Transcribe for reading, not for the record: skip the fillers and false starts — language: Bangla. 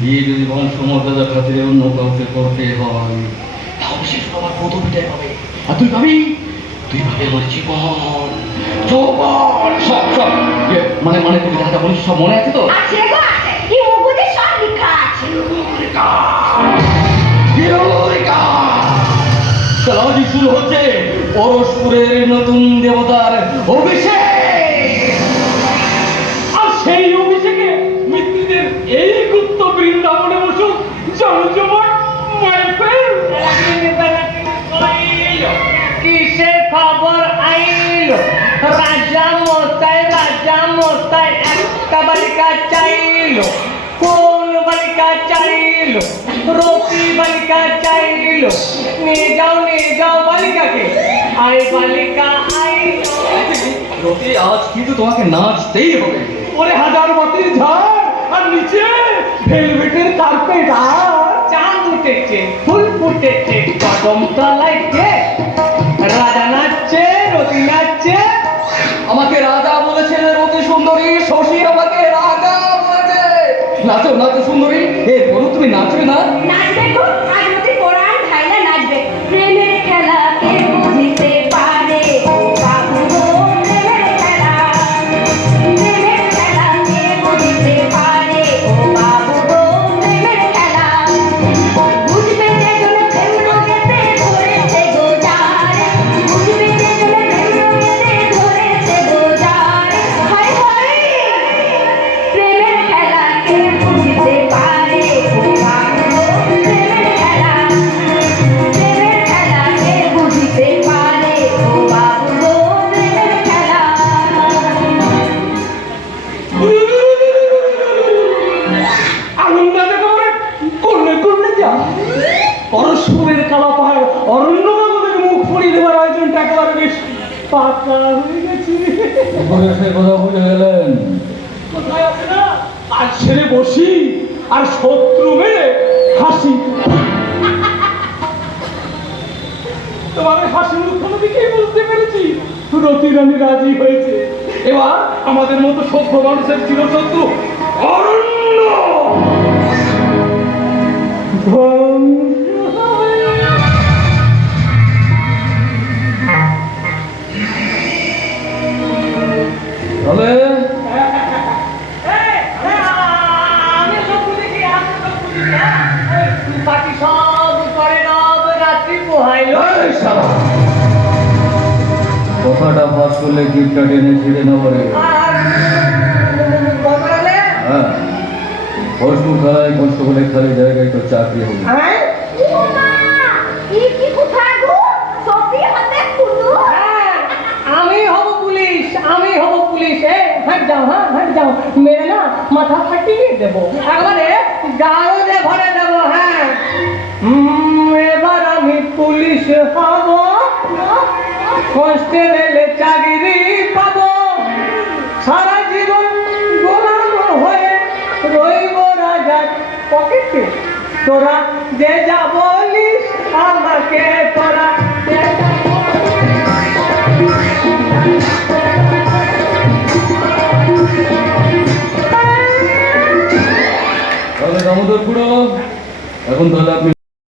বিয়ে যদি বংশমর্যাদার খাতিরে অন্য কাউকে করতে হয় তাহলে সে শুধু আমার পদবিটাই পাবে। আর তুই পাবি আমার জীবন যৌবন সব সব মানে মানে তুই যা যা বলিস সব মনে আছে তো? আছে গো আছে, এই মুখে সব লেখা আছে। আজ শুরু হচ্ছে পরস্পরের নতুন দেবতার অভিষেক। আর সেই অভিষেকে মৃত্যুদের এই গুপ্ত বৃন্দাবনে বসুক জমজমাট মাইফেল। কিসের খবর আইল? রাজা মশাই একটা বালিকা চাইল। কোন বালিকা চাইল? রতি বালিকা চাইল। নিয়ে যাও বালিকাকে। আই বালিকা আই। রতি, আজ কিন্তু তোমাকে নাচতেই হবে। ওরে হাজার বাতির ঝড় আর নিচে ভেলভেটের কার্পেট আর চাঁদ উঠেছে, ফুল ফুটেছে কদম তলায় কে? রাজা নাচছে, রতি নাচছে। আমাকে রাজা বলেছে রতি সুন্দরী, শশী আমাকে রাজা বলেছে। নাচো নাচো সুন্দরী, এরপরও তুমি নাচবে না? নাচবে গো, আজ মতে কোরআন ঢাইলা নাচবে। প্রেমের খেলা কে বুঝিতে পারে ও বাবু গো, প্রেমের খেলা কে বুঝিতে পারে ও বাবু গো, প্রেমের খেলা। বুঝবে যে জনে প্রেম রঙেতে ধরেছে গো যারে, বুঝবে যে জনে প্রেম রঙেতে ধরেছে গো যারে। হায় হায়, প্রেমের খেলা কে বুঝিতে পারে ও বাবু গো, প্রেমের খেলা কে বুঝিতে পারে ও বাবু গো, প্রেমের খেলা। আনন্দাতে করে করলে যা পরস্পরের কালা পাহাড় অরণ্য বাবুদের মুখ পড়িয়ে দেওয়ার আয়োজনটা একেবারে বেশ পাকা হয়ে গেছে। সে কথা বুঝে গেলেন। কোথায় আছে না আজ ছেড়ে বসি আর শত্রু মেরে হাসি। তোমার ওই হাসি মুখখানা দেখেই বুঝতে পেরেছি রতি রানী রাজি হয়েছে। এবার আমাদের মতো সভ্য মানুষের চিরশত্রু অরণ্য ধ্বংস হবে। তবে আমি সব বুঝেছি, আমি সব বুঝেছি। বাকি সব করে নব রাত্রি পোহাইলো। এই শালা, কথাটা ফাঁস করলে গিফটটা টেনে ছিঁড়ে নেব রে। আর বদলালে হ্যাঁ, পরশু খেলায় কষ্ট করে খেলে জায়গায় তো চাকরি হবে। হ্যাঁ ও মা, কি কোথায় গো? সত্যি হাতে কুলু। আমি হব পুলিশ। হট যাও মেরে না মাথা ফাটিয়ে দেবো, একবারে গাড়ে ভরে দেবো। হ্যাঁ, এবার আমি পুলিশ হব, কনস্টেবল চাকরি পাবো, সারা জীবন গোলাম হয়ে রইব রাজার পকেটে। তোরা যে যা বলিস আমাকে, তোরা যে যা তাহলে দামোদর খুড়ো, এখন তাহলে আপনি